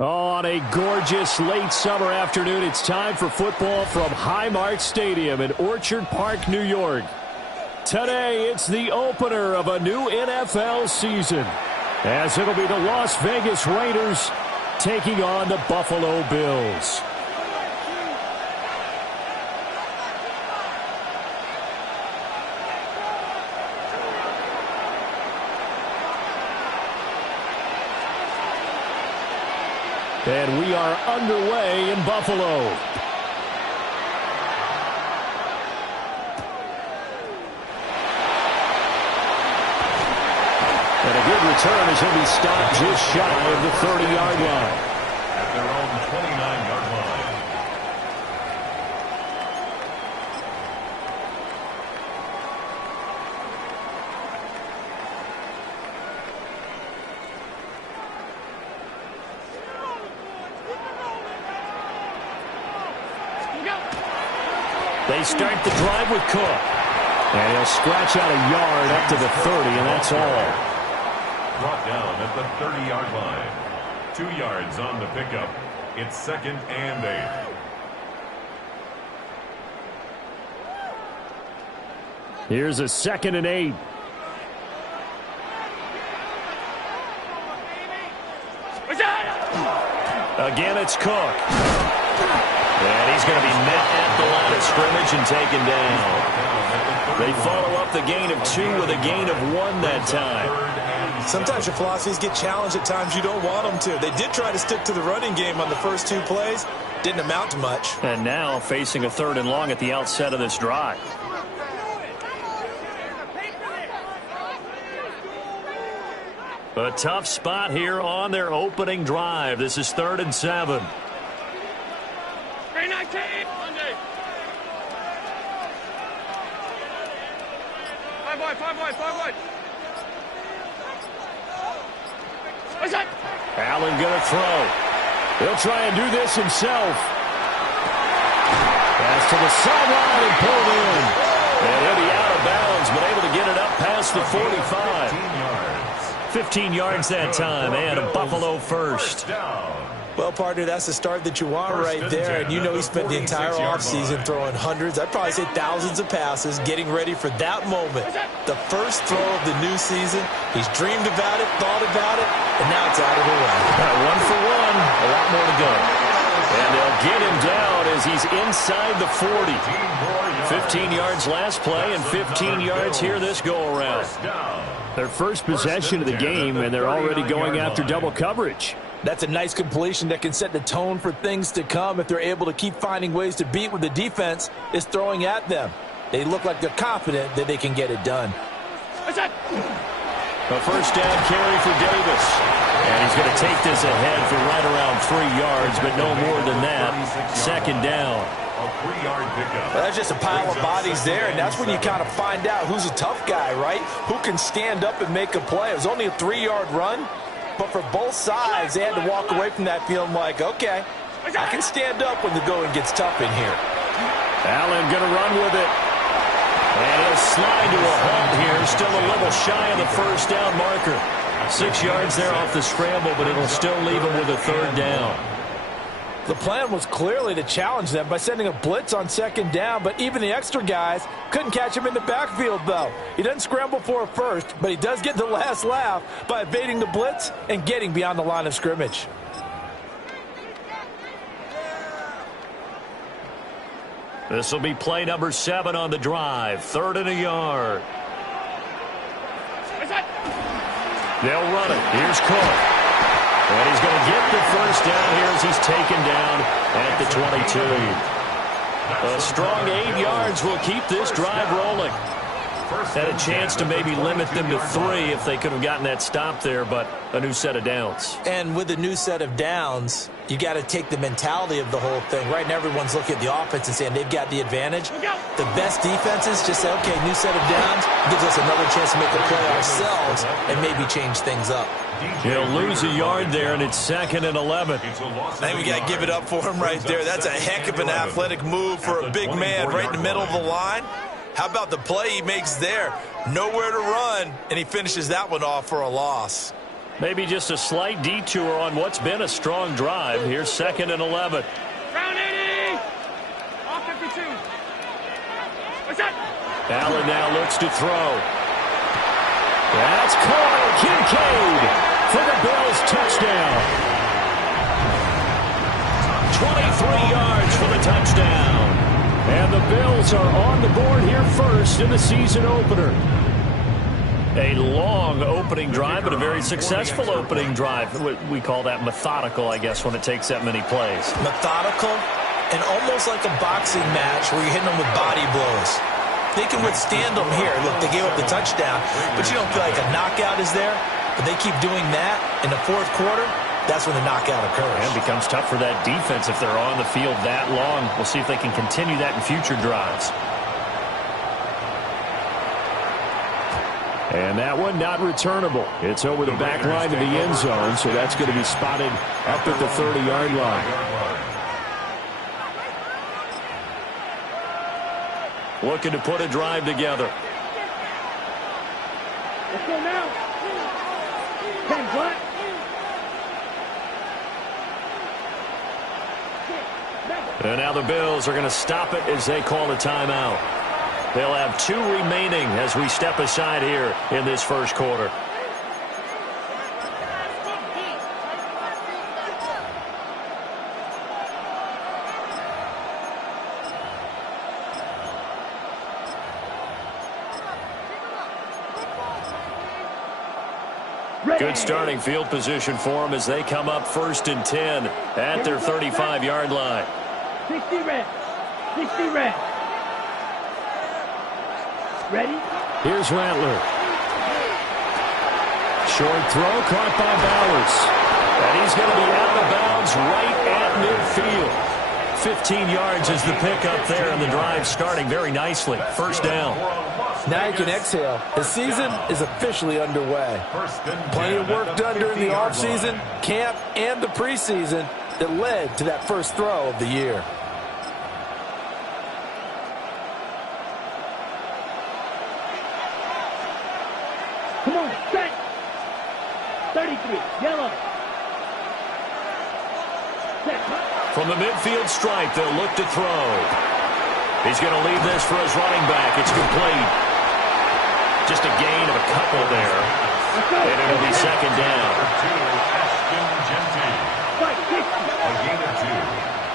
On a gorgeous late summer afternoon, it's time for football from Highmark Stadium in Orchard Park, New York. Today, it's the opener of a new NFL season, as it'll be the Las Vegas Raiders taking on the Buffalo Bills. And we are underway in Buffalo. And a good return as he'll be stopped just shy of the 30-yard line. At their own 29-yard line. They start the drive with Cook. And he'll scratch out a yard up to the 30, and that's all. Brought down at the 30-yard line. 2 yards on the pickup. It's 2nd and 8. Here's a 2nd and 8. Again, it's Cook. And he's going to be met at the line of scrimmage and taken down. They follow up the gain of 2 with a gain of 1 that time. Sometimes your philosophies get challenged at times you don't want them to. They did try to stick to the running game on the first 2 plays. Didn't amount to much. And now facing a 3rd and long at the outset of this drive. A tough spot here on their opening drive. This is 3rd and 7. Allen going to throw. He'll try and do this himself. Pass to the sideline and pulled in. And he'll be out of bounds, but able to get it up past the 45. 15 yards that time, and a Buffalo first. Well, partner, that's the start that you want right there. And you know he spent the entire offseason throwing hundreds, I'd probably say thousands of passes, getting ready for that moment. The first throw of the new season. He's dreamed about it, thought about it, and now it's out of the way. 1 for 1, a lot more to go. And they'll get him down as he's inside the 40. 15 yards last play and 15 yards here this go-around. Their first possession of the game, and they're already going after double coverage. That's a nice completion that can set the tone for things to come if they're able to keep finding ways to beat what the defense is throwing at them. They look like they're confident that they can get it done. A first down carry for Davis. And he's going to take this ahead for right around 3 yards, but no more than that. 2nd down. A 3-yard pickup. Well, that's just a pile of bodies there, and that's when you kind of find out who's a tough guy, right? Who can stand up and make a play. It was only a 3-yard run, but for both sides, they had to walk away from that feeling like, okay, I can stand up when the going gets tough in here. Allen going to run with it. And he'll slide to a halt here. Still a little shy of the first down marker. 6 yards there off the scramble, but it'll still leave him with a 3rd down. The plan was clearly to challenge them by sending a blitz on 2nd down, but even the extra guys couldn't catch him in the backfield, though. He doesn't scramble for a first, but he does get the last laugh by evading the blitz and getting beyond the line of scrimmage. This will be play number 7 on the drive. 3rd and a yard. They'll run it. Here's Cook. And he's going to get the first down here as he's taken down at the 22. A strong 8 yards will keep this drive rolling. Had a chance to maybe limit them to 3 if they could have gotten that stop there, but a new set of downs. And with a new set of downs, you got to take the mentality of the whole thing. Right now, everyone's looking at the offense and saying they've got the advantage. The best defenses just say, okay, new set of downs gives us another chance to make a play ourselves and maybe change things up. He'll lose a yard there, and it's 2nd and 11. I think we got to give it up for him right there. That's a heck of an athletic move for a big man right in the middle of the line. How about the play he makes there? Nowhere to run, and he finishes that one off for a loss. Maybe just a slight detour on what's been a strong drive. Here's 2nd and 11. Round 80. All 52. What's that? Allen now looks to throw. That's caught. Kincaid for the Bills touchdown. 23 yards for the touchdown. And the Bills are on the board here first in the season opener. A long opening drive, but a very successful opening drive. We call that methodical, I guess, when it takes that many plays. Methodical and almost like a boxing match where you're hitting them with body blows. They can withstand them here. Look, they gave up the touchdown, but you don't feel like a knockout is there. But they keep doing that in the fourth quarter. That's when the knockout occurs. And it becomes tough for that defense if they're on the field that long. We'll see if they can continue that in future drives. And that one not returnable. It's over the back line of the end zone, so that's going to be spotted up at the 30-yard line. Looking to put a drive together. Let's go now. 10 black. And now the Bills are going to stop it as they call a timeout. They'll have 2 remaining as we step aside here in this first quarter. Good starting field position for them as they come up 1st and 10 at their 35-yard line. 60 red. 60 red. Ready? Here's Rattler. Short throw caught by Bowers. And he's going to be out of bounds right at midfield. 15 yards is the pickup there, and the drive starting very nicely. 1st down. Now you can exhale. The season is officially underway. Plenty of work done during the offseason, camp, and the preseason that led to that first throw of the year. Come on, set. 33, yellow. Set. From the midfield stripe, they'll look to throw. He's going to leave this for his running back. It's complete. Just a gain of a couple there. And it'll be 2nd down. A gain of 2.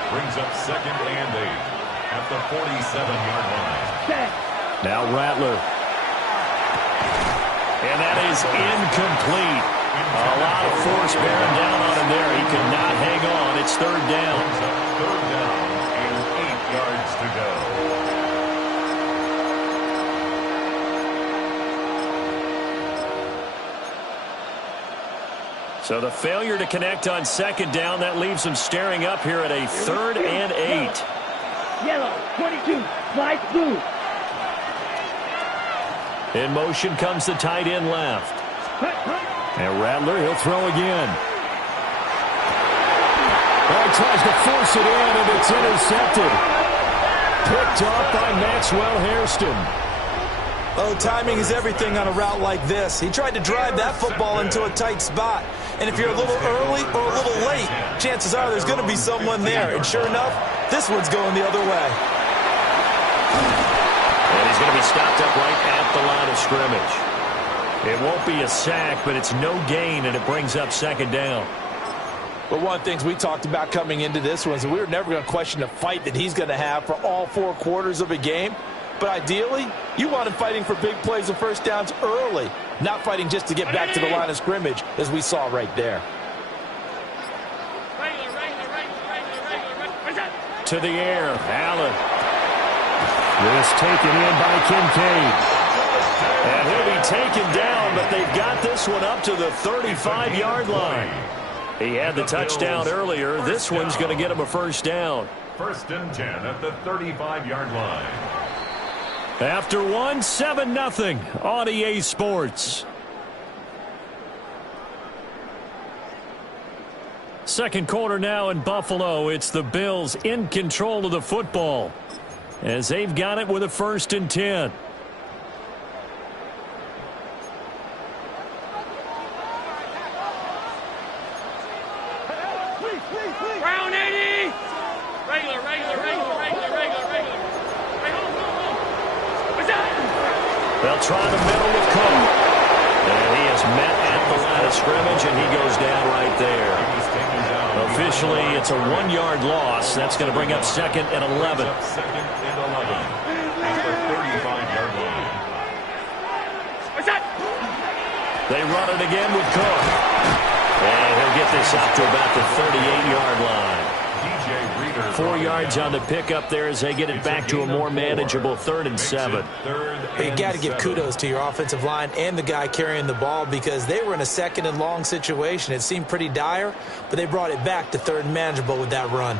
Brings up 2nd and 8 at the 47-yard line. Now Rattler. And that is incomplete. A lot of force bearing down on him there. He could not hang on. It's 3rd down. 3rd down and 8 yards to go. So the failure to connect on 2nd down, that leaves them staring up here at a 3rd and 8. Yellow, 22, slide blue. In motion comes the tight end left. And Rattler, he'll throw again. He tries to force it in, and it's intercepted. Picked off by Maxwell Hairston. Oh, timing is everything on a route like this. He tried to drive that football into a tight spot. And if you're a little early or a little late, chances are there's going to be someone there. And sure enough, this one's going the other way. And he's going to be stopped up right at the line of scrimmage. It won't be a sack, but it's no gain, and it brings up 2nd down. But one of the things we talked about coming into this was that we were never going to question the fight that he's going to have for all 4 quarters of a game. But ideally, you want him fighting for big plays and 1st downs early, not fighting just to get back to the line of scrimmage, as we saw right there. To the air, Allen. This taken in by Kincaid. And he'll be taken down, but they've got this one up to the 35-yard line. He had the touchdown earlier. This one's going to get him a 1st down. 1st and 10 at the 35-yard line. After 1, 7-0 on EA Sports. 2nd quarter now in Buffalo. It's the Bills in control of the football as they've got it with a 1st and 10. They'll try the middle with Cook. And he is met at the line of scrimmage, and he goes down right there. Officially, it's a 1-yard loss. That's going to bring up 2nd and 11. Second and 11 at the 35-yard line. They run it again with Cook. And he'll get this out to about the 38-yard line. 4 yards on the pickup there as they get it back to a more manageable 3rd and 7. You got to give kudos to your offensive line and the guy carrying the ball because they were in a 2nd and long situation. It seemed pretty dire, but they brought it back to 3rd and manageable with that run.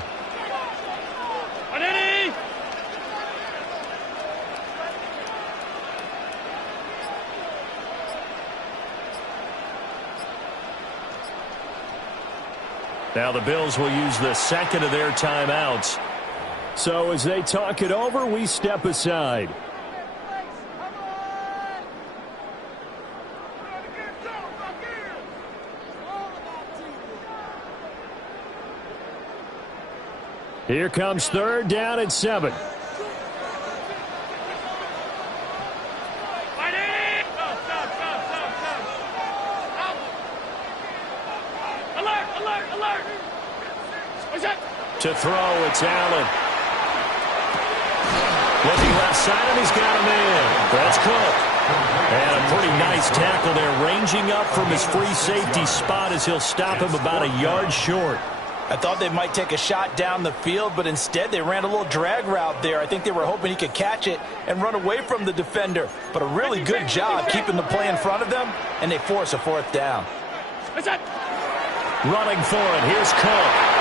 Now the Bills will use the 2nd of their timeouts. So as they talk it over, we step aside. Here comes 3rd down and 7. To throw, it's Allen. Looking left side, and he's got him in. That's Cook. And a pretty nice tackle there, ranging up from his free safety spot as he'll stop him about a yard short. I thought they might take a shot down the field, but instead they ran a little drag route there. I think they were hoping he could catch it and run away from the defender. But a really good job keeping the play in front of them, and they force a 4th down. Running for it, here's Cook.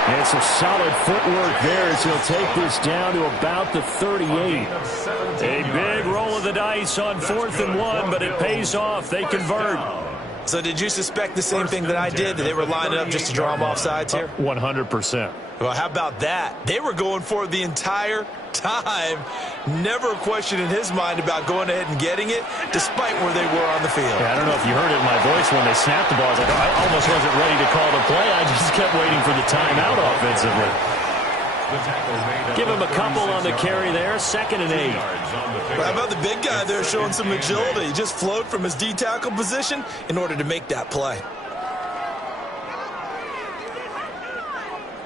And some solid footwork there as he'll take this down to about the 38. A big roll of the dice on 4th and 1, but it pays off. They convert. So did you suspect the same thing that I did, that they were lining up just to draw them off sides here? 100%. Well, how about that? They were going for it the entire time. Never a question in his mind about going ahead and getting it, despite where they were on the field. Yeah, I don't know if you heard it in my voice when they snapped the ball. I almost wasn't ready to call the play. I just kept waiting for the timeout offensively. Give him a couple on the carry there. 2nd and 8. Well, how about the big guy there showing some agility? He just flowed from his D-tackle position in order to make that play.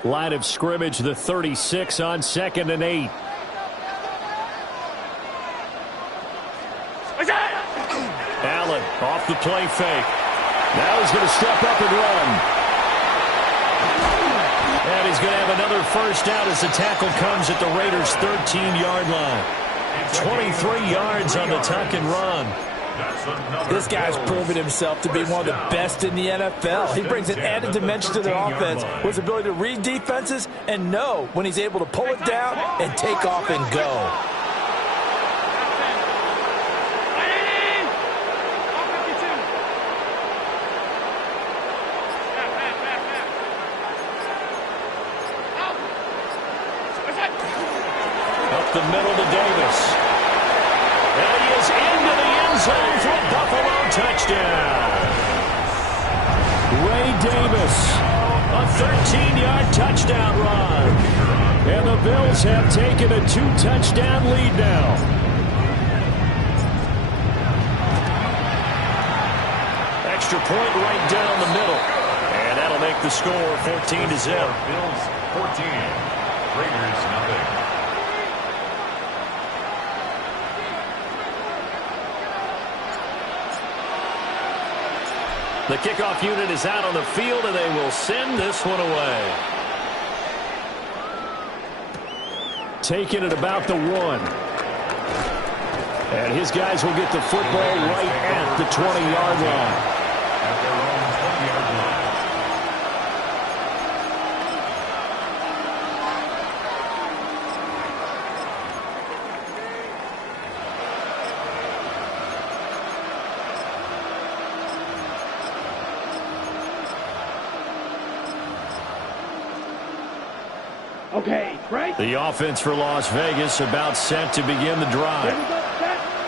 Line of scrimmage, the 36 on 2nd and 8. Allen off the play fake. Now he's going to step up and run. And he's going to have another 1st down as the tackle comes at the Raiders' 13-yard line. 23 yards on the tuck and run. This guy's proven himself to be one of the best in the NFL. He brings an added dimension to their offense with his ability to read defenses and know when he's able to pull it down and take off and go. Up the middle to Davis. And he is into the end zone for a Buffalo touchdown. Ray Davis, a 13-yard touchdown run. And the Bills have taken a 2-touchdown lead now. Extra point right down the middle. And that'll make the score 14-0. Bills 14, Raiders nothing. The kickoff unit is out on the field, and they will send this one away. Taking it about the 1. And his guys will get the football right at the 20-yard line. At their own 20-yard line. Okay, right. The offense for Las Vegas about set to begin the drive.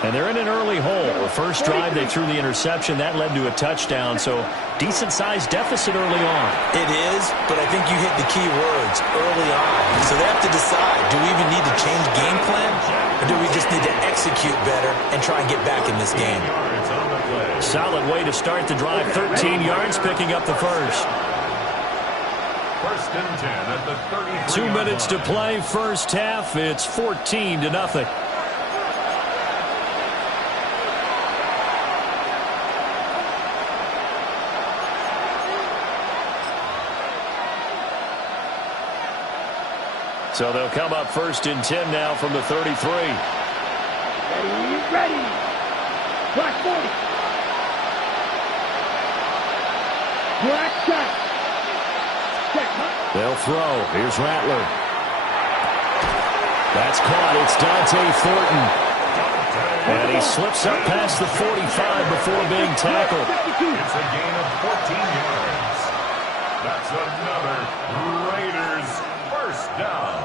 And they're in an early hole. The first drive, they threw the interception. That led to a touchdown, so decent-sized deficit early on. It is, but I think you hit the key words early on. So they have to decide, do we even need to change game plan? or do we just need to execute better and try and get back in this game? Solid way to start the drive. 13 yards, picking up the first. First and 10 at the 33. 2 minutes to play, first half. It's 14-0. So they'll come up first and 10 now from the 33. Ready. Black 40. Black shot. They'll throw. Here's Rattler. That's caught. It's Dante Thornton. And he slips up past the 45 before being tackled. It's a gain of 14 yards. That's another Raiders first down.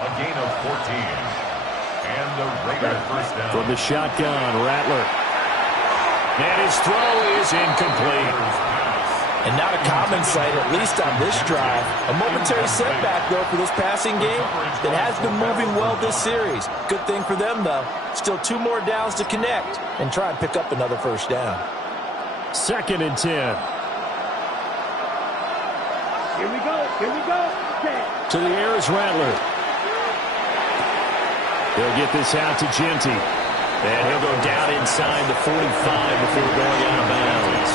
A gain of 14. And the Raiders first down. From the shotgun, Rattler. And his throw is incomplete. And not a common sight, at least on this drive. A momentary setback, though, for this passing game that has been moving well this series. Good thing for them, though. Still 2 more downs to connect and try and pick up another first down. Second and 10. Here we go. To the air is Rattler. He'll get this out to Genty. And he'll go down inside the 45 before going out of bounds.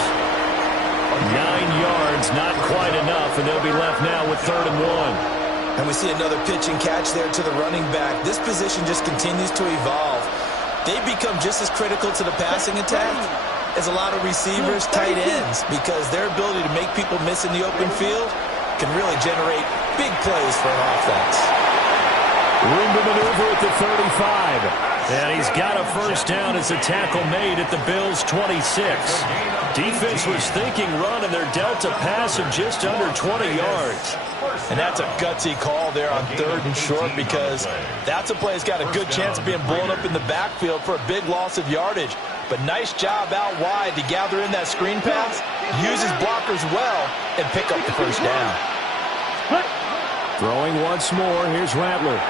9 yards, not quite enough, and they'll be left now with 3rd and 1. And we see another pitch and catch there to the running back. This position just continues to evolve. They become just as critical to the passing attack as a lot of receivers, tight ends, because their ability to make people miss in the open field can really generate big plays for an offense. Room to maneuver at the 35. And he's got a first down as a tackle made at the Bills' 26. Defense was thinking run, and they're dealt a pass of just under 20 yards. And that's a gutsy call there on 3rd and short, because that's a play that's got a good chance of being blown up in the backfield for a big loss of yardage. But nice job out wide to gather in that screen pass, use his blockers well, and pick up the first down. Throwing once more, here's Rattler.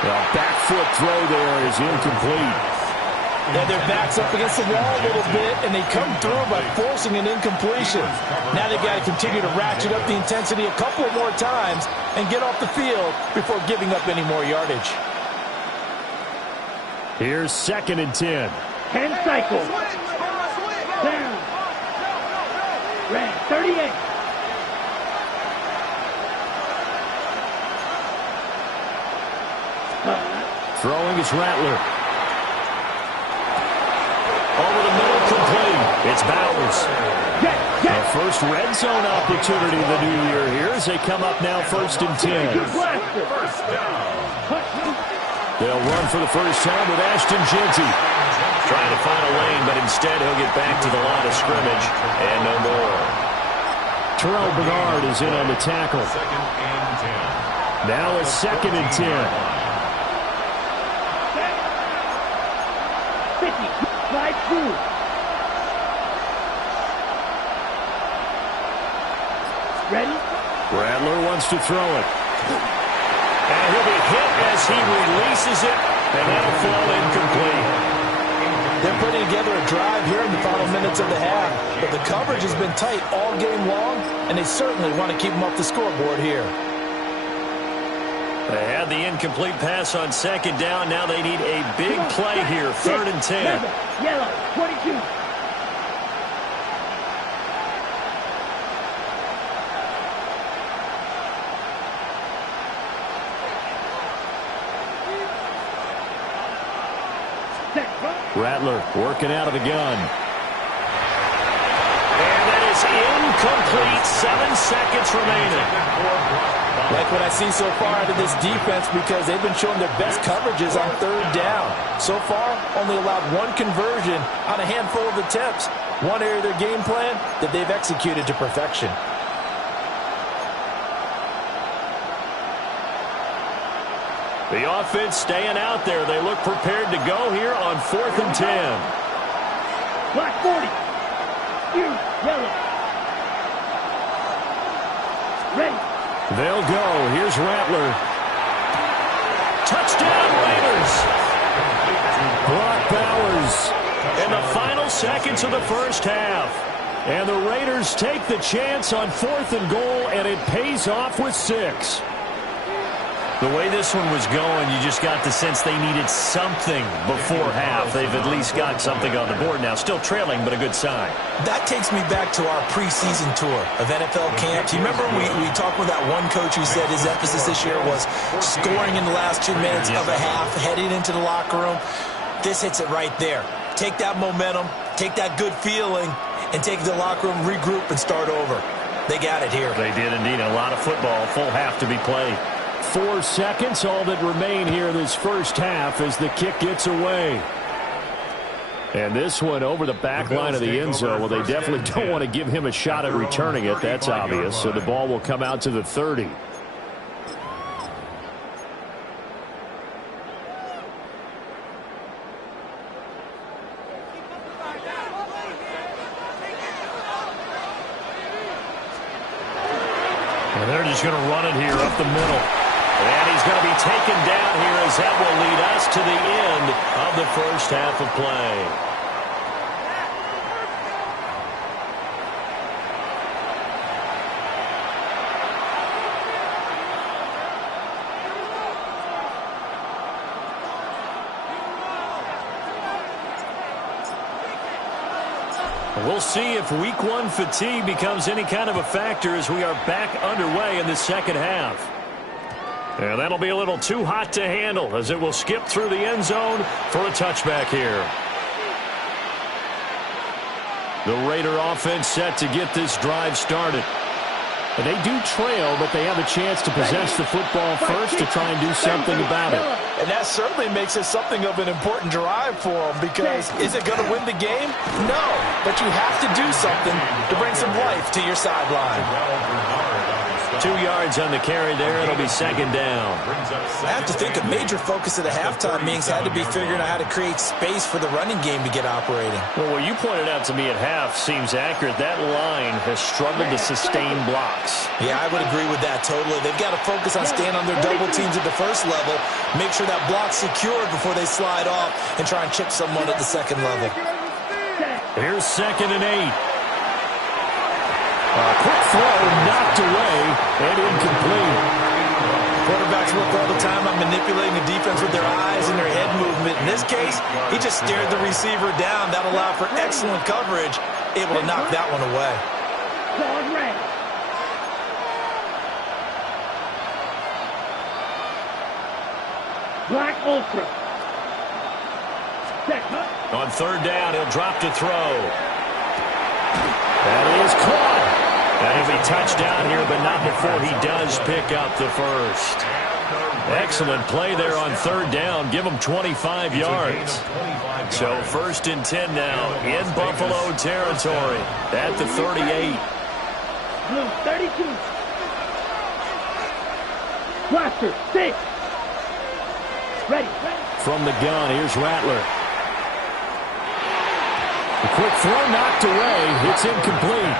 The back foot throw there is incomplete. Yeah, their back's up against the wall a little bit, and they come through by forcing an incompletion. Now they've got to continue to ratchet up the intensity a couple more times and get off the field before giving up any more yardage. Here's 2nd and 10. 10 cycles. Down. Red 38. Throwing is Rattler. Over the middle, complete. It's Bowers. The first red zone opportunity of the new year here as they come up now 1st and 10. First down. They'll run for the first time with Ashton Genty. Trying to find a lane, but instead he'll get back to the line of scrimmage and no more. Terrell Bernard is in on the tackle. 2nd and 10. Now a 2nd and 10. 50. Slide through. Ready? Rattler wants to throw it. And he'll be hit as he releases it, and that'll fall incomplete. They're putting together a drive here in the final minutes of the half, but the coverage has been tight all game long, and they certainly want to keep them off the scoreboard here. They had the incomplete pass on 2nd down. Now they need a big play here, 3rd and 10. Yellow, 22. Rattler working out of the gun. And that is incomplete. 7 seconds remaining. Like what I see so far out of this defense, because they've been showing their best coverages on 3rd down. So far, only allowed 1 conversion on a handful of attempts. One area of their game plan that they've executed to perfection. The offense staying out there. They look prepared to go here on 4th and 10. Black 40. Yellow. Ready. They'll go. Here's Rattler. Touchdown, Raiders. Brock Bowers in the final seconds of the first half. And the Raiders take the chance on 4th and goal, and it pays off with 6. The way this one was going, you just got the sense they needed something before half. They've at least got something on the board now. Still trailing, but a good sign. That takes me back to our preseason tour of NFL camps. You remember we talked with that one coach who said his emphasis this year was scoring in the last 2 minutes of a half, heading into the locker room. This hits it right there. Take that momentum, take that good feeling, and take it to the locker room, regroup, and start over. They got it here. They did indeed. A lot of football, full half to be played. 4 seconds, all that remain here this first half as the kick gets away. And this one over the back line of the end zone. Well, they definitely don't want to give him a shot at returning it. That's obvious. So the ball will come out to the 30. And they're just going to run it here up the middle. And he's going to be taken down here as that will lead us to the end of the first half of play. We'll see if week 1 fatigue becomes any kind of a factor as we are back underway in the second half. And that'll be a little too hot to handle as it will skip through the end zone for a touchback here. The Raider offense set to get this drive started. And they do trail, but they have a chance to possess the football first to try and do something about it. And that certainly makes it something of an important drive for them, because is it going to win the game? No, but you have to do something to bring some life to your sideline. 2 yards on the carry there. It'll be second down. I have to think a major focus of the halftime meetings had to be figuring out how to create space for the running game to get operating. Well, what you pointed out to me at half seems accurate. That line has struggled to sustain blocks. Yeah, I would agree with that totally. They've got to focus on staying on their double teams at the first level, make sure that block's secured before they slide off and try and chip someone at the second level. Here's 2nd and 8. A quick throw knocked away and incomplete. Quarterbacks work all the time on manipulating the defense with their eyes and their head movement. In this case, he just stared the receiver down. That allowed for excellent coverage, able to knock that one away. Black Ultra. On 3rd down, he'll drop to throw. That is caught. And he'll be touched down here, but not before he does pick up the first. Excellent play there on 3rd down. Give him 25 yards. So 1st and 10 now in Buffalo territory at the 38. Blue 32. Blaster 6. Ready. From the gun, here's Rattler. The quick throw knocked away. It's incomplete.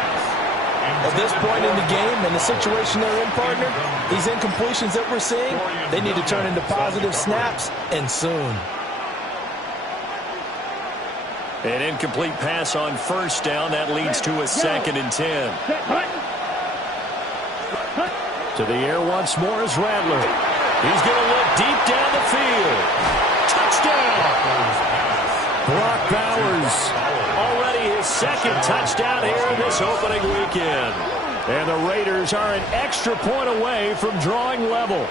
At this point in the game and the situation they're in, partner, these incompletions that we're seeing, they need to turn into positive snaps, and soon. An incomplete pass on 1st down. That leads to a 2nd and 10. To the air once more is Rattler. He's going to look deep down the field. Touchdown! Brock Bowers, already his 2nd touchdown here in this opening weekend. And the Raiders are an extra point away from drawing level.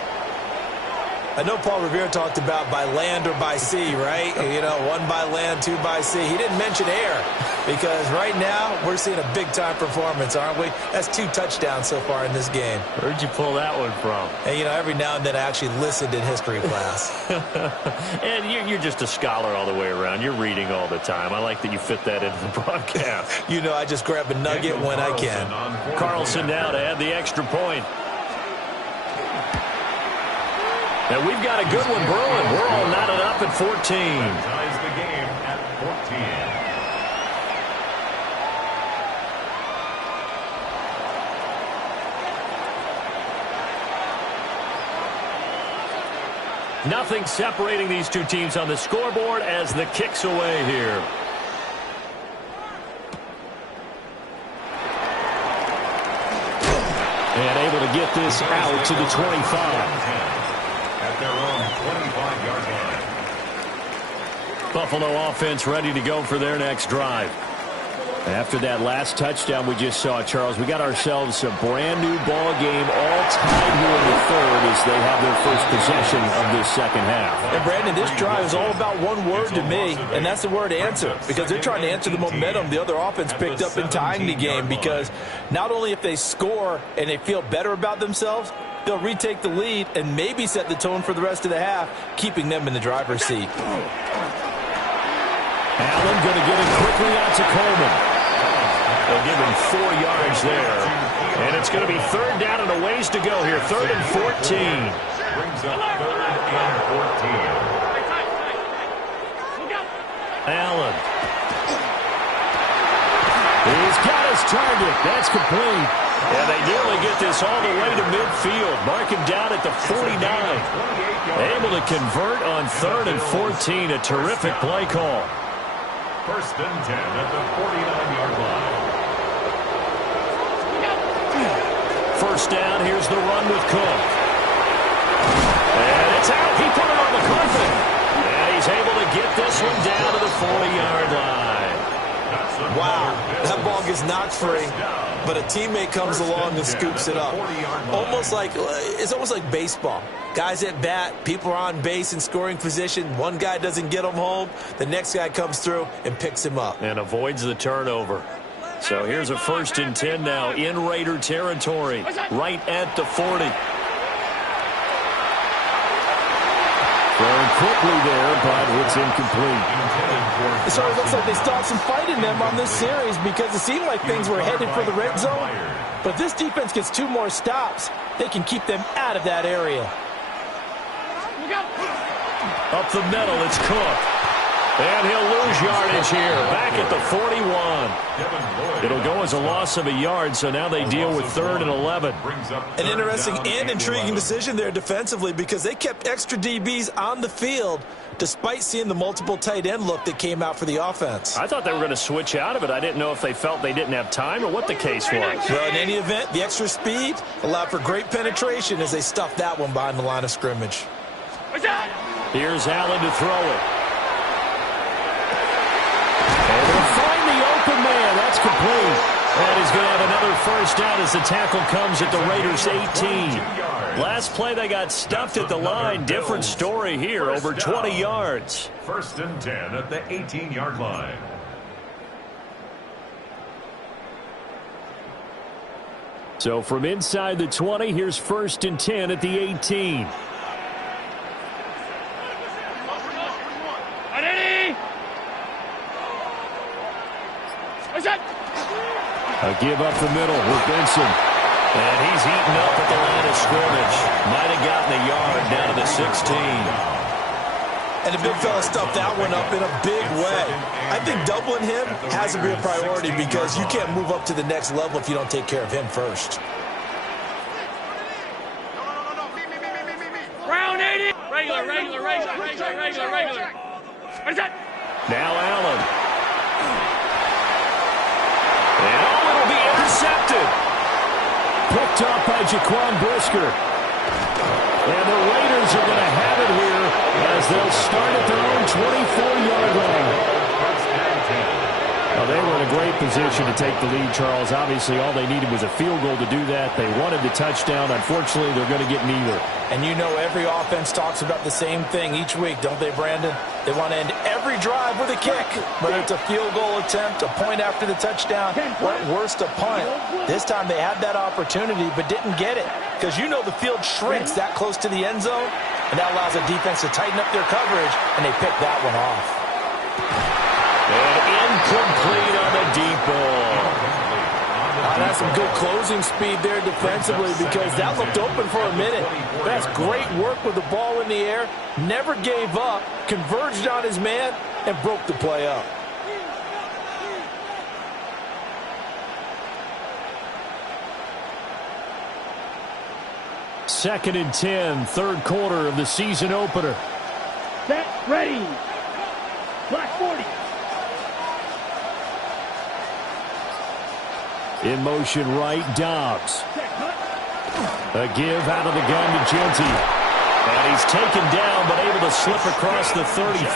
I know Paul Revere talked about by land or by sea, right? You know, 1 by land, 2 by sea. He didn't mention air, because right now we're seeing a big-time performance, aren't we? That's 2 touchdowns so far in this game. Where'd you pull that one from? And, you know, every now and then I actually listened in history class. And you're just a scholar all the way around. You're reading all the time. I like that you fit that into the broadcast. You know, I just grab a nugget when I can. Carlson now to add the extra point. And we've got a good one brewing. We're all knotted up at 14. Ties the game at 14. Nothing separating these two teams on the scoreboard as the kick's away here. And able to get this out to the 25. At their own 25-yard line. Buffalo offense ready to go for their next drive. After that last touchdown we just saw, Charles, we got ourselves a brand new ball game, all tied here in the third as they have their first possession of this second half. And Brandon, this drive is all about one word to me, and that's the word answer, because they're trying to answer the momentum the other offense picked up in tying the game, because not only if they score and they feel better about themselves, they'll retake the lead and maybe set the tone for the rest of the half, keeping them in the driver's seat. Allen going to get it quickly out to Coleman. They'll give him 4 yards there. And it's going to be third down and a ways to go here. 3rd and 14. Brings up 3rd and 14. Allen. He's got his target. That's complete. And they nearly get this all the way to midfield. Mark him down at the 49. Able to convert on 3rd and 14. A terrific play call. 1st and 10 at the 49-yard line. First down, here's the run with Cook. And it's out. He put it on the carpet. And he's able to get this one down to the 40-yard line. Wow, that ball gets knocked free, but a teammate comes along and scoops it up. It's almost like baseball. Guys at bat, people are on base in scoring position. One guy doesn't get him home. The next guy comes through and picks him up. And avoids the turnover. So here's a 1st and 10 now in Raider territory, right at the 40. Throwing quickly there, but it's incomplete. It sort of looks like they stopped some fight in them on this series because it seemed like things were headed for the red zone. But if this defense gets 2 more stops, they can keep them out of that area. Up the middle, it's Cook. And he'll lose yardage here, back at the 41. It'll go as a loss of a yard, so now they deal with 3rd and 11. An interesting and intriguing decision there defensively because they kept extra DBs on the field despite seeing the multiple tight end look that came out for the offense. I thought they were going to switch out of it. I didn't know if they felt they didn't have time or what the case was. Well, in any event, the extra speed allowed for great penetration as they stuffed that one behind the line of scrimmage. Here's Allen to throw it. And they'll find the open man. That's complete. And he's going to have another first down as the tackle comes at the Raiders' 18. Last play, they got stuffed at the line. Different story here, over 20 yards. 1st and 10 at the 18-yard line. So from inside the 20, here's 1st and 10 at the 18. A give up the middle with Benson. And he's eaten up at the line of scrimmage. Might have gotten a yard down to the 16. And the big fella stuffed that one up in a big way. I think doubling him has to be a priority because you can't move up to the next level if you don't take care of him first. Round 80. Regular. What is that? Now Allen. And it'll be intercepted. Picked up by Jaquan Brisker. And the Raiders are going to have it here as they'll start at their own 24-yard line. Well, they were in a great position to take the lead, Charles. Obviously, all they needed was a field goal to do that. They wanted the touchdown. Unfortunately, they're going to get neither. And you know every offense talks about the same thing each week, don't they, Brandon? They want to end every drive with a kick, whether it's a field goal attempt, a point after the touchdown, or at worst, a punt. This time they had that opportunity but didn't get it because you know the field shrinks that close to the end zone, and that allows the defense to tighten up their coverage, and they pick that one off. And incomplete on the deep ball. That's some good closing speed there defensively because that looked open for a minute. That's great work with the ball in the air. Never gave up, converged on his man, and broke the play up. 2nd and 10, third quarter of the season opener. Set, ready. Black 40. In motion right, Dobbs. A give out of the gun to Genty. And he's taken down but able to slip across the 35.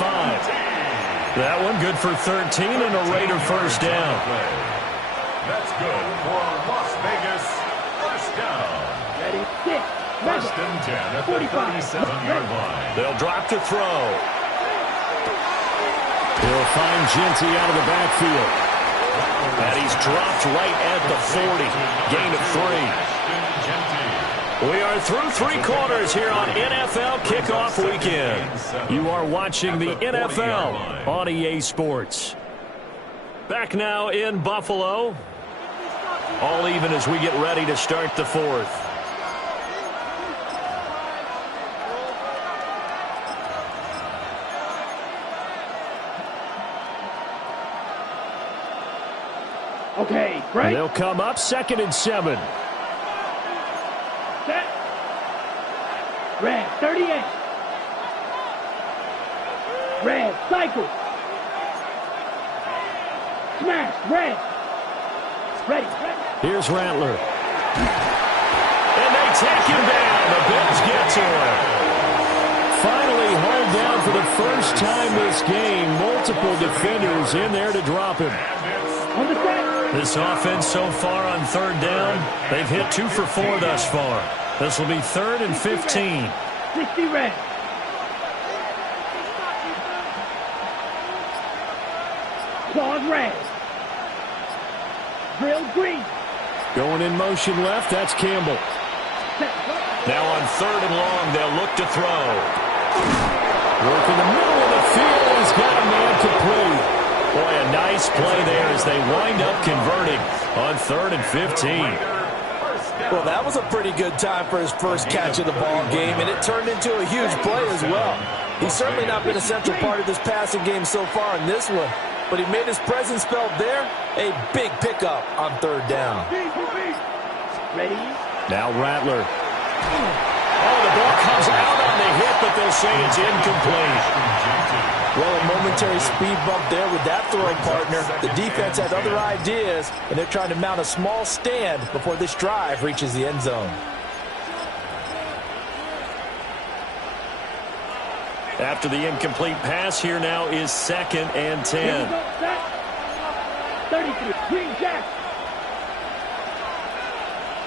That one good for 13 and a Raider first down. That's good for Las Vegas. First down. Ready, sit. First and 10 at the 37-yard line. They'll drop to throw. He'll find Genty out of the backfield. And he's dropped right at the 40. Gain of 3. We are through 3 quarters here on NFL Kickoff Weekend. You are watching the NFL on EA Sports. Back now in Buffalo. All even as we get ready to start the 4th. Okay, break. They'll come up 2nd and 7. Set. Red, 38. Red, cycle. Smash, red. Ready, ready. Here's Rattler. And they take him down. The Bills get to him. Finally hauled down for the first time this game. Multiple defenders in there to drop him. On the set. This offense so far on 3rd down, they've hit 2 for 4 thus far. This will be 3rd and 15. 60 red. Claws red. Drill green. Going in motion left, that's Campbell. Now on 3rd and long, they'll look to throw. Work in the middle of the field. He's got a man complete. Boy, a nice play there as they wind up converting on 3rd and 15. Well, that was a pretty good time for his first catch of the ball game, and it turned into a huge play as well. He's certainly not been a central part of this passing game so far in this one, but he made his presence felt there. A big pickup on 3rd down. Ready. Now Rattler. Oh, the ball comes out on the hit, but they'll say it's incomplete. Well, a momentary speed bump there with that throwing partner. The defense had other ideas, and they're trying to mount a small stand before this drive reaches the end zone. After the incomplete pass, here now is 2nd and 10. 33, green jack.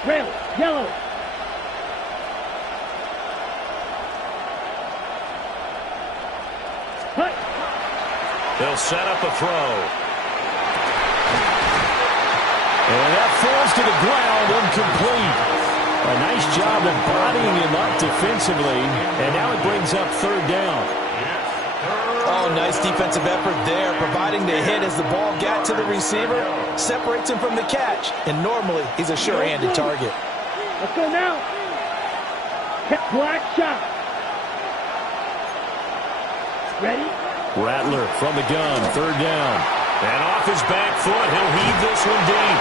Red, yellow. Hut. They'll set up a throw. And that falls to the ground, incomplete. A nice job of bodying him up defensively, and now it brings up 3rd down. Oh, nice defensive effort there, providing the hit as the ball got to the receiver, separates him from the catch, and normally he's a sure-handed target. Let's go now. Black shot. Ready? Rattler from the gun, 3rd down. And off his back foot, he'll heave this one deep.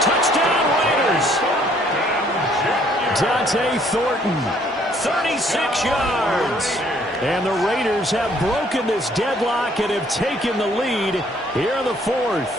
Touchdown, Raiders! Dante Thornton. 36 yards. And the Raiders have broken this deadlock and have taken the lead here in the 4th.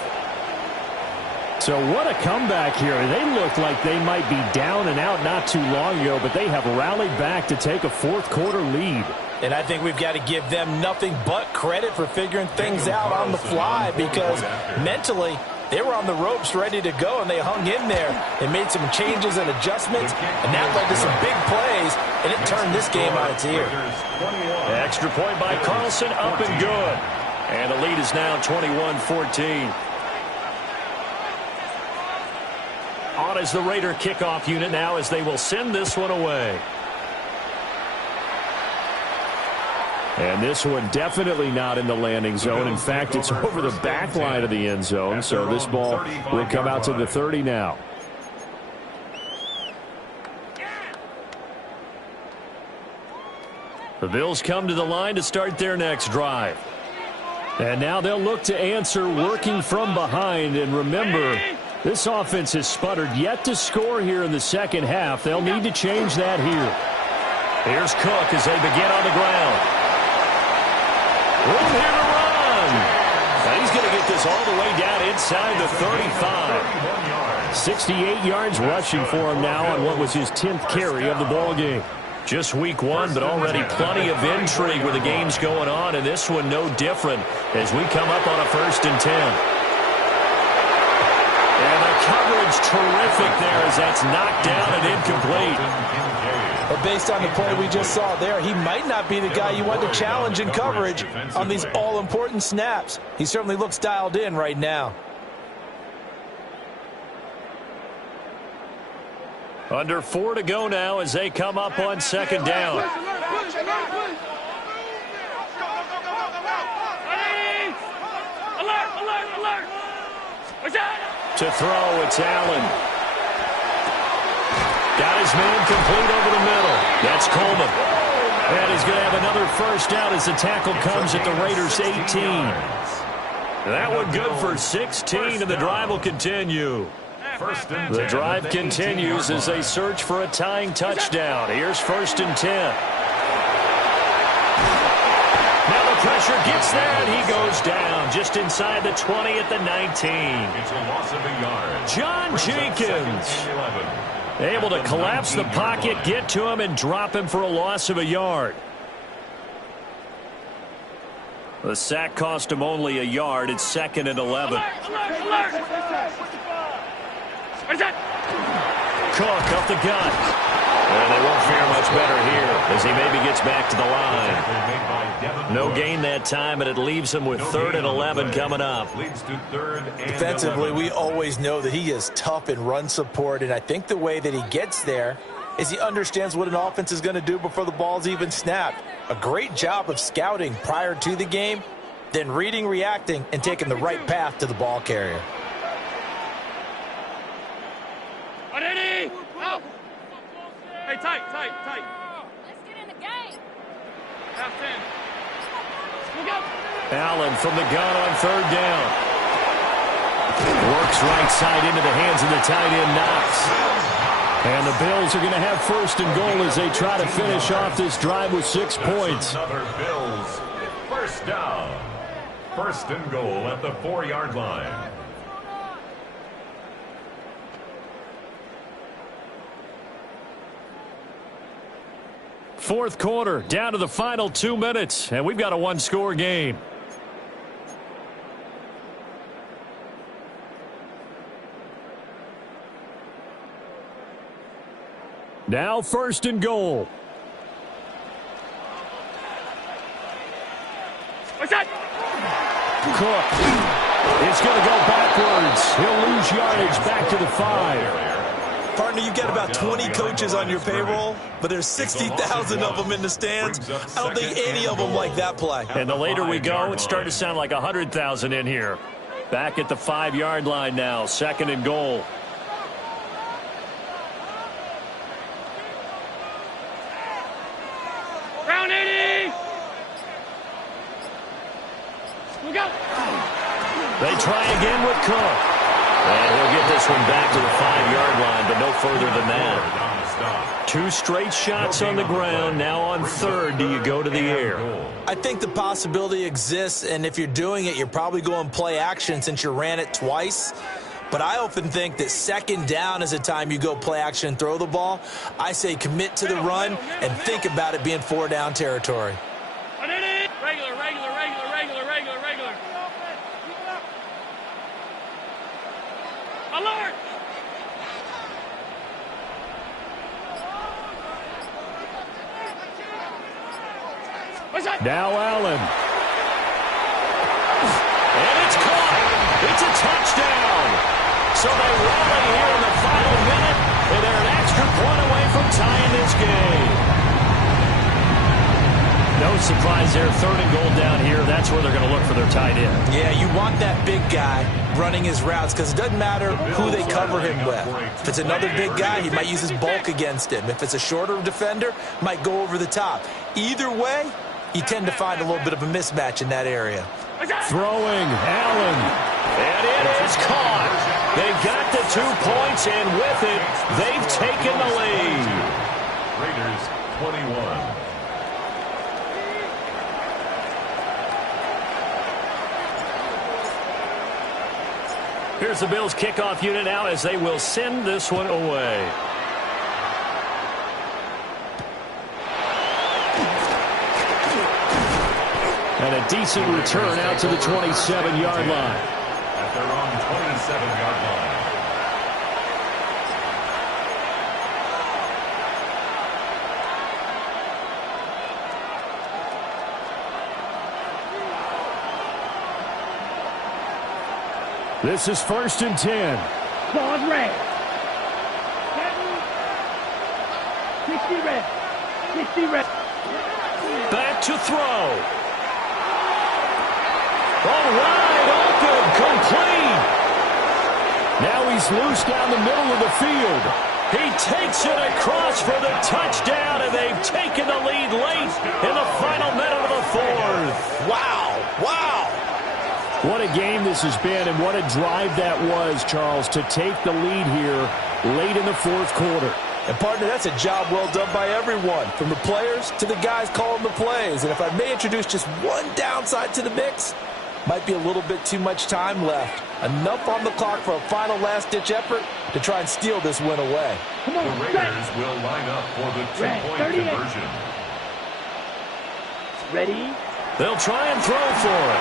So what a comeback here. They looked like they might be down and out not too long ago, but they have rallied back to take a 4th quarter lead. And I think we've got to give them nothing but credit for figuring things out on the fly, because mentally they were on the ropes ready to go, and they hung in there and made some changes and adjustments, and that led to some big plays, and it turned this game on its ear. Extra point by Carlson, up and good. And the lead is now 21-14. On as the Raider kickoff unit now, as they will send this one away. And this one definitely not in the landing zone. In fact, it's over the back line of the end zone. So this ball will come out to the 30 now. The Bills come to the line to start their next drive. And now they'll look to answer working from behind. And remember, This offense has sputtered yet to score here in the second half. They'll need to change that here. Here's Cook as they begin on the ground. Room here to run. Now he's going to get this all the way down inside the 35. 68 yards rushing for him now on what was his 10th carry of the ball game. Just week one, but already plenty of intrigue where the game's going on, and this one no different as we come up on a 1st and 10. And the coverage terrific there as that's knocked down and incomplete. But based on the play we just saw there, he might not be the guy you want to challenge in coverage on these all-important snaps. He certainly looks dialed in right now. Under 4 to go now as they come up on 2nd down. To throw, it's Allen. Got his man complete over the middle. That's Coleman. And he's going to have another 1st down as the tackle comes at the Raiders' 18. That one good for 16, and the drive will continue. The drive continues as they search for a tying touchdown. Here's 1st and 10. Now the pressure gets there, and he goes down just inside the 20 at the 19. It's a loss of a yard. John Jenkins able to collapse the pocket, get to him, and drop him for a loss of a yard. The sack cost him only a yard. It's 2nd and 11. Cook up the gut. And they won't fare much better here as he maybe gets back to the line. No gain that time, and it leaves him with 3rd and 11 coming up. Defensively, we always know that he is tough in run support, and I think the way that he gets there is he understands what an offense is going to do before the ball's even snapped. A great job of scouting prior to the game, then reading, reacting, and taking the right path to the ball carrier. Hey, tight. Let's get in the game. Half 10. Allen from the gun on 3rd down. Works right side into the hands of the tight end, Knox. And the Bills are going to have 1st and goal as they try to finish off this drive with 6 points. Another Bills 1st down. 1st and goal at the 4-yard line. Fourth quarter, down to the final 2 minutes, and we've got a 1-score game. Now 1st and goal. What's that? Cook is going to go backwards. He'll lose yardage back to the 5. Partner, you've got about 20 coaches on your payroll, but there's 60,000 of them in the stands. I don't think any of them like that play. And the later we go, it's starting to sound like 100,000 in here. Back at the 5-yard line now, 2nd and goal. Round 80. We go. They try again with Cook. And he'll get this one back to the 5-yard line, but no further than that. 2 straight shots on the ground. Now on 3rd, do you go to the air? I think the possibility exists, and if you're doing it, you're probably going play action since you ran it twice. But I often think that 2nd down is a time you go play action and throw the ball. I say commit to the run and think about it being 4-down territory. Regular. Alert! Now Allen. And it's caught. It's a touchdown. So they rally here in the final minute, and they're an extra point away from tying this game. No surprise there. 3rd and goal down here. That's where they're going to look for their tight end. Yeah, you want that big guy running his routes because it doesn't matter who they cover him with. If it's another big guy, he might use his bulk against him. If it's a shorter defender, might go over the top. Either way, you tend to find a little bit of a mismatch in that area. Throwing, Allen. And it is caught. They got the 2 points, and with it, they've taken the lead. Raiders 21. Here's the Bills kickoff unit now as they will send this one away. And a decent return out to the 27-yard line. At their own 27-yard line. This is 1st and 10. Ball red. 60 red. 60 red. Back to throw. All right, open, complete. Now he's loose down the middle of the field. He takes it across for the touchdown, and they've taken the lead late in the final minute of the 4th. Wow, wow. What a game this has been, and what a drive that was, Charles, to take the lead here late in the 4th quarter. And, partner, that's a job well done by everyone, from the players to the guys calling the plays. And if I may introduce just one downside to the mix, might be a little bit too much time left. Enough on the clock for a final last-ditch effort to try and steal this win away. The Raiders will line up for the two-point conversion. Ready? They'll try and throw for it.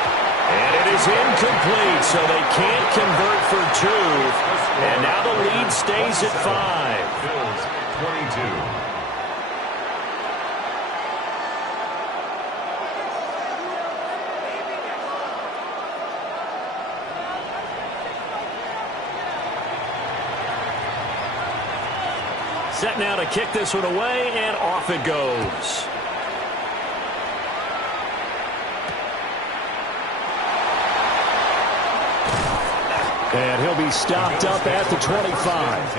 And it is incomplete, so they can't convert for 2. And now the lead stays at 5. Bills 22. Set now to kick this one away, and off it goes. And he'll be stopped up at the 25.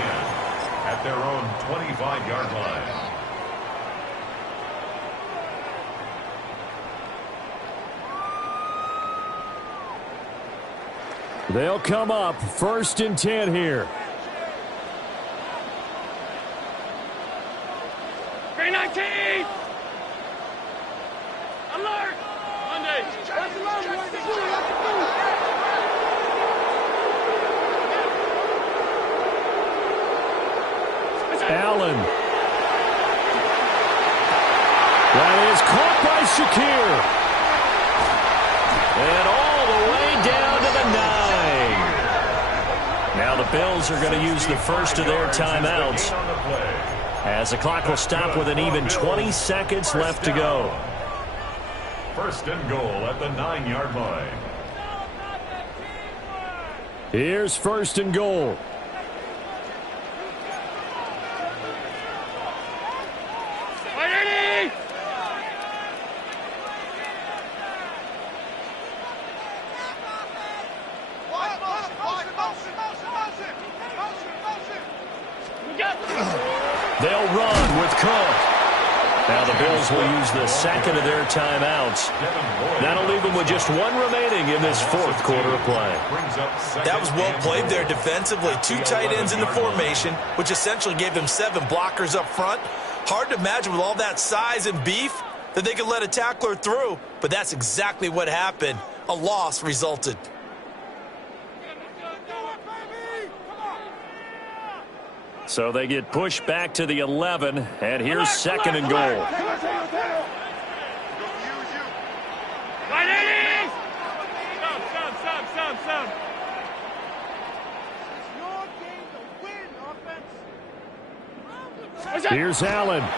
At their own 25-yard line. They'll come up 1st and 10 here. 319! Alert! Monday! Allen. That is caught by Shakir. And all the way down to the 9. Now the Bills are going to use the first of their timeouts, as the clock will stop with an even 20 seconds left to go. 1st and goal at the 9-yard line. Here's 1st and goal. They'll run with Cook. Now the Bills will use the second of their timeouts. That'll leave them with just 1 remaining in this 4th quarter of play. That was well played there defensively. 2 tight ends in the formation, which essentially gave them 7 blockers up front. Hard to imagine with all that size and beef that they could let a tackler through, but that's exactly what happened. A loss resulted. So they get pushed back to the 11, and here's 2nd and goal. Here's Allen. And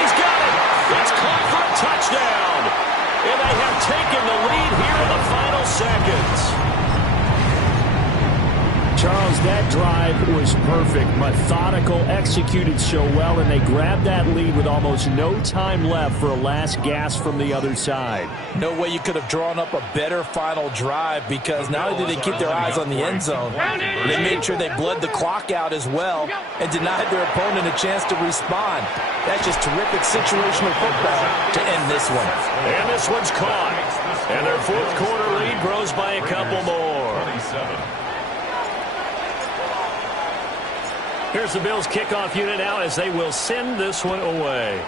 he's got it. It's caught for a touchdown. And they have taken the lead here in the final seconds. Charles, that drive was perfect. Methodical, executed so well, and they grabbed that lead with almost no time left for a last gasp from the other side. No way you could have drawn up a better final drive, because not only did they keep their eyes on the end zone, they made sure they bled the clock out as well and denied their opponent a chance to respond. That's just terrific situational football to end this one. And this one's caught. And their 4th quarter lead grows by a couple more. Here's the Bills kickoff unit now as they will send this one away.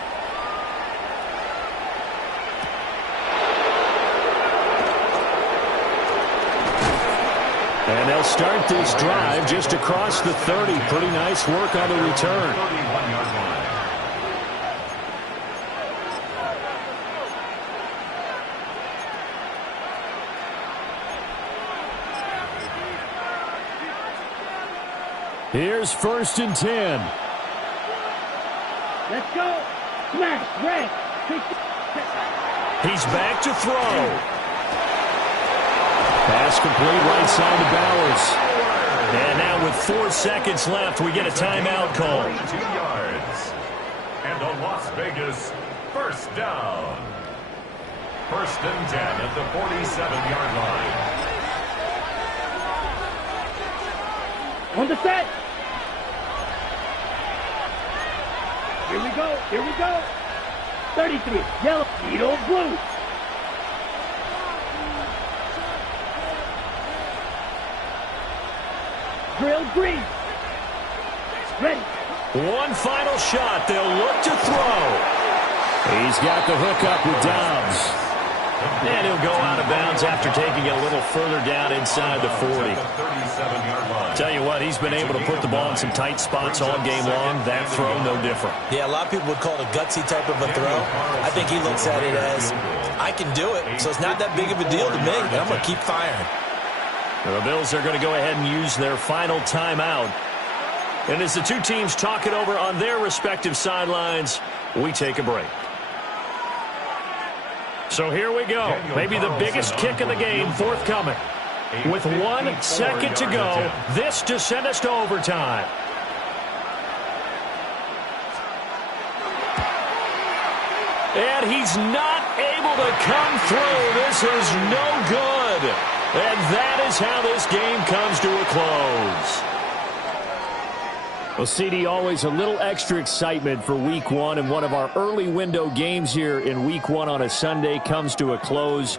And they'll start this drive just across the 30. Pretty nice work on the return. 31-yard line. Here's 1st and 10. Let's go. Smash. Red. He's back to throw. Pass complete right side to Bowers. And now with 4 seconds left, we get a timeout call. 32 yards. And a Las Vegas first down. 1st and 10 at the 47-yard line. On the set. Here we go. Here we go. 33. Yellow. Needle blue. Drill green. Ready. One final shot. They'll look to throw. He's got the hook up with Dobbs. And he'll go out of bounds after taking it a little further down inside the 40. 37-yard line. Tell you what, he's been able to put the ball in some tight spots all game long. That throw, no different. Yeah, a lot of people would call it a gutsy type of a throw. I think he looks at it as, I can do it, so it's not that big of a deal to me, and I'm going to keep firing. The Bills are going to go ahead and use their final timeout. And as the two teams talk it over on their respective sidelines, we take a break. So here we go. Maybe the biggest kick of the game forthcoming. With 1 second to go, this to send us to overtime. And he's not able to come through. This is no good. And that is how this game comes to a close. Well, CD, always a little extra excitement for Week 1, and one of our early window games here in Week 1 on a Sunday comes to a close.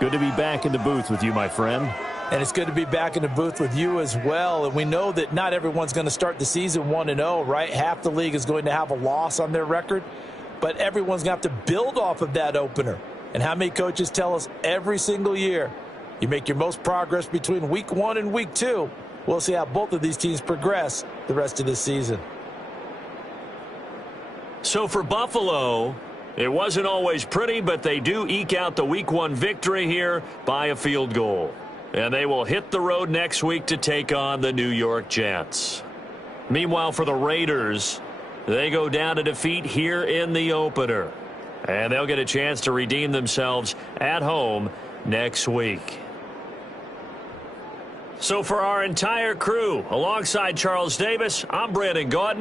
Good to be back in the booth with you, my friend. And it's good to be back in the booth with you as well. And we know that not everyone's going to start the season 1-0, right? Half the league is going to have a loss on their record, but everyone's going to have to build off of that opener. And how many coaches tell us every single year, you make your most progress between Week 1 and Week 2. We'll see how both of these teams progress the rest of this season. So for Buffalo, it wasn't always pretty, but they do eke out the Week 1 victory here by a field goal. And they will hit the road next week to take on the New York Jets. Meanwhile, for the Raiders, they go down to defeat here in the opener. And they'll get a chance to redeem themselves at home next week. So for our entire crew, alongside Charles Davis, I'm Brandon Gaudin.